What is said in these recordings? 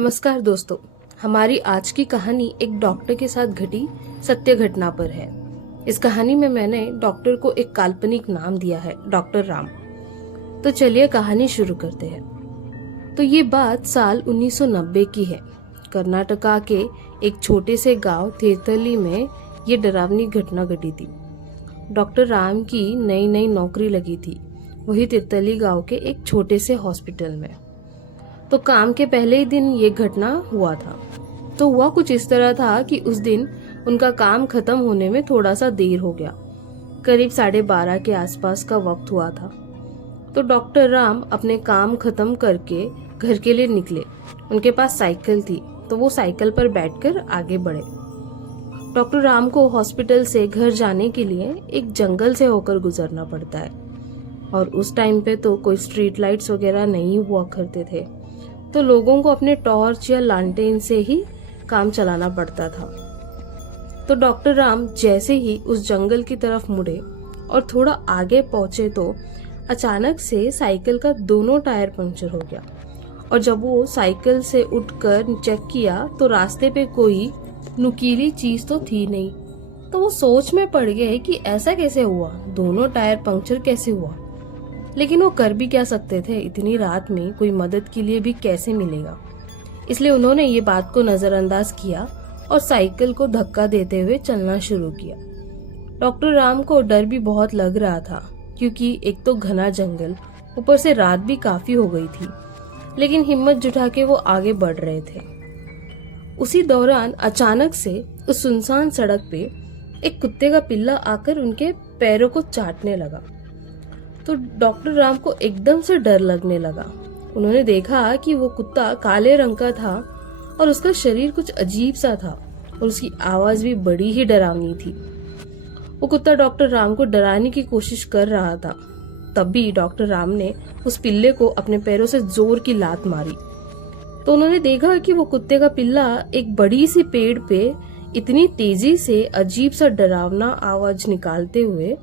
नमस्कार दोस्तों, हमारी आज की कहानी एक डॉक्टर के साथ घटी सत्य घटना पर है। इस कहानी में मैंने डॉक्टर को एक काल्पनिक नाम दिया है, डॉक्टर राम। तो चलिए कहानी शुरू करते हैं। तो ये बात साल 1990 की है। कर्नाटका के एक छोटे से गांव तीर्थहल्ली में ये डरावनी घटना घटी थी। डॉक्टर राम की नई नई नौकरी लगी थी, वही तीर्थहल्ली गांव के एक छोटे से हॉस्पिटल में। तो काम के पहले ही दिन ये घटना हुआ था। तो हुआ कुछ इस तरह था कि उस दिन उनका काम खत्म होने में थोड़ा सा देर हो गया। करीब 12:30 के आसपास का वक्त हुआ था। तो डॉक्टर राम अपने काम खत्म करके घर के लिए निकले। उनके पास साइकिल थी, तो वो साइकिल पर बैठकर आगे बढ़े। डॉक्टर राम को हॉस्पिटल से घर जाने के लिए एक जंगल से होकर गुजरना पड़ता है, और उस टाइम पे तो कोई स्ट्रीट लाइट्स वगैरह नहीं हुआ करते थे, तो लोगों को अपने टॉर्च या लालटेन से ही काम चलाना पड़ता था। तो डॉक्टर राम जैसे ही उस जंगल की तरफ मुड़े और थोड़ा आगे पहुंचे तो अचानक से साइकिल का दोनों टायर पंक्चर हो गया। और जब वो साइकिल से उठकर चेक किया तो रास्ते पे कोई नुकीली चीज तो थी नहीं। तो वो सोच में पड़ गए कि ऐसा कैसे हुआ, दोनों टायर पंक्चर कैसे हुआ। लेकिन वो कर भी क्या सकते थे, इतनी रात में कोई मदद के लिए भी कैसे मिलेगा। इसलिए उन्होंने ये बात को नजरअंदाज किया और साइकिल को धक्का देते हुए चलना शुरू किया। डॉक्टर राम को डर भी बहुत लग रहा था, क्योंकि एक तो घना जंगल, ऊपर से रात भी काफी हो गई थी। लेकिन हिम्मत जुटा के वो आगे बढ़ रहे थे। उसी दौरान अचानक से उस सुनसान सड़क पे एक कुत्ते का पिल्ला आकर उनके पैरों को चाटने लगा। तो डॉक्टर राम को एकदम से डर लगने लगा। उन्होंने देखा कि वो कुत्ता काले रंग का था और उसका शरीर कुछ अजीब सा था, और उसकी आवाज भी बड़ी ही डरावनी थी। वो कुत्ता डॉक्टर राम को डराने की कोशिश कर रहा था। तब भी डॉक्टर राम ने उस पिल्ले को अपने पैरों से जोर की लात मारी। तो उन्होंने देखा कि वो कुत्ते का पिल्ला एक बड़ी सी पेड़ पे इतनी तेजी से अजीब सा डरावना आवाज निकालते हुए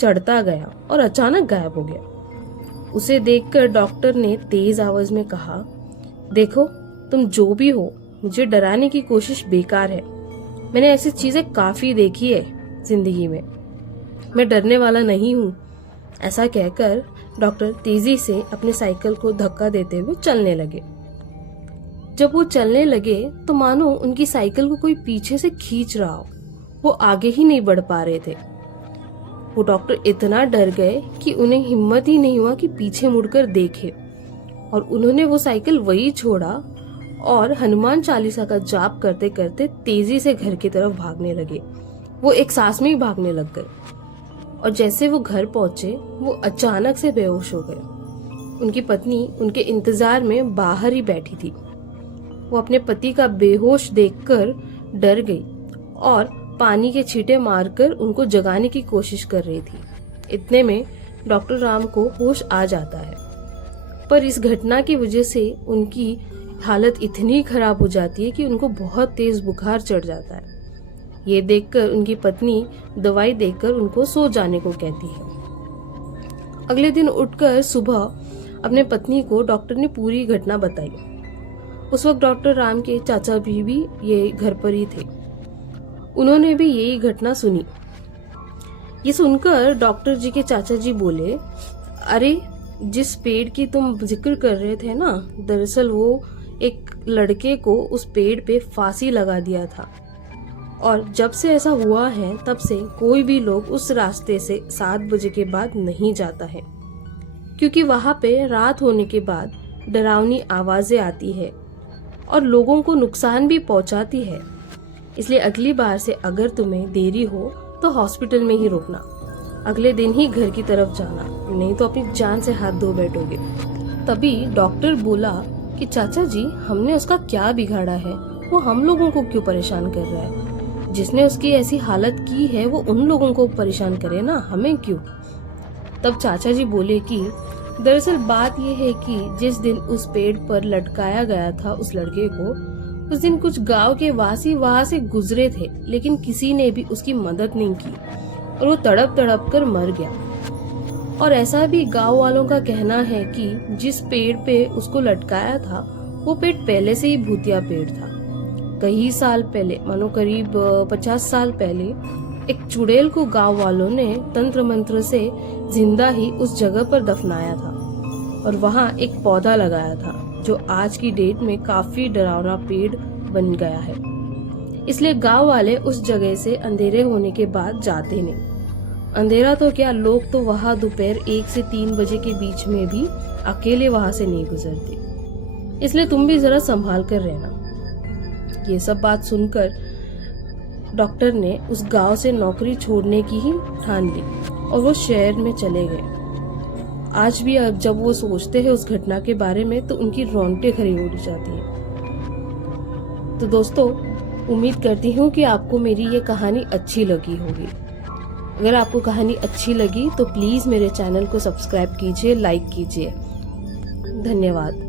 चढ़ता गया और अचानक गायब हो गया। उसे देखकर डॉक्टर ने तेज आवाज में कहा, देखो तुम जो भी हो, मुझे डराने की कोशिश बेकार है। मैंने ऐसी चीजें काफी देखी है जिंदगी में, मैं डरने वाला नहीं हूँ। ऐसा कहकर डॉक्टर तेजी से अपने साइकिल को धक्का देते हुए चलने लगे। जब वो चलने लगे तो मानो उनकी साइकिल को कोई पीछे से खींच रहा हो। वो आगे ही नहीं बढ़ पा रहे थे। वो डॉक्टर इतना डर गए कि उन्हें हिम्मत ही नहीं हुआ कि पीछे मुड़कर देखे, और उन्होंने वो साइकिल वही छोड़ा और हनुमान चालीसा का जाप करते करते तेजी से घर की तरफ भागने लगे। वो एक सांस में ही भागने लग गए, और जैसे वो घर पहुंचे वो अचानक से बेहोश हो गए। उनकी पत्नी उनके इंतजार में बाहर ही बैठी थी। वो अपने पति का बेहोश देखकर डर गई और पानी के छींटे मारकर उनको जगाने की कोशिश कर रही थी। इतने में डॉक्टर राम को होश आ जाता है, पर इस घटना की वजह से उनकी हालत इतनी खराब हो जाती है कि उनको बहुत तेज बुखार चढ़ जाता है। ये देखकर उनकी पत्नी दवाई देकर उनको सो जाने को कहती है। अगले दिन उठकर सुबह अपने पत्नी को डॉक्टर ने पूरी घटना बताई। उस वक्त डॉक्टर राम के चाचा भी ये घर पर ही थे। उन्होंने भी यही घटना सुनी। ये सुनकर डॉक्टर जी के चाचा जी बोले, अरे जिस पेड़ की तुम जिक्र कर रहे थे ना, दरअसल वो एक लड़के को उस पेड़ पे फांसी लगा दिया था, और जब से ऐसा हुआ है तब से कोई भी लोग उस रास्ते से 7 बजे के बाद नहीं जाता है, क्योंकि वहां पे रात होने के बाद डरावनी आवाजें आती है और लोगों को नुकसान भी पहुंचाती है। इसलिए अगली बार से अगर तुम्हें देरी हो तो हॉस्पिटल में ही रुकना, अगले दिन ही घर की तरफ जाना, नहीं तो अपनी जान से हाथ धो बैठोगे। तभी डॉक्टर बोला कि चाचा जी, हमने उसका क्या बिगाड़ा है, वो हम लोगों को क्यों परेशान कर रहा है। जिसने उसकी ऐसी हालत की है वो उन लोगों को परेशान करे ना, हमें क्यों। तब चाचा जी बोले कि दरअसल बात यह है कि जिस दिन उस पेड़ पर लटकाया गया था उस लड़के को, उस दिन कुछ गांव के वासी वहां से गुजरे थे, लेकिन किसी ने भी उसकी मदद नहीं की और वो तड़प तड़प कर मर गया। और ऐसा भी गांव वालों का कहना है कि जिस पेड़ पे उसको लटकाया था वो पेड़ पहले से ही भूतिया पेड़ था। कई साल पहले, मानो करीब 50 साल पहले, एक चुड़ैल को गांव वालों ने तंत्र मंत्र से जिंदा ही उस जगह पर दफनाया था और वहां एक पौधा लगाया था जो आज की डेट में काफी डरावना पेड़ बन गया है। इसलिए गांव वाले उस जगह से अंधेरे होने के बाद जाते नहीं। अंधेरा तो क्या, लोग तो वहां दोपहर 1 से 3 बजे के बीच में भी अकेले वहां से नहीं गुजरते। इसलिए तुम भी जरा संभाल कर रहना। ये सब बात सुनकर डॉक्टर ने उस गांव से नौकरी छोड़ने की ही ठान ली और वो शहर में चले गए। आज भी जब वो सोचते हैं उस घटना के बारे में तो उनकी रोंगटे खड़ी हो जाती है। तो दोस्तों, उम्मीद करती हूँ कि आपको मेरी ये कहानी अच्छी लगी होगी। अगर आपको कहानी अच्छी लगी तो प्लीज मेरे चैनल को सब्सक्राइब कीजिए, लाइक कीजिए। धन्यवाद।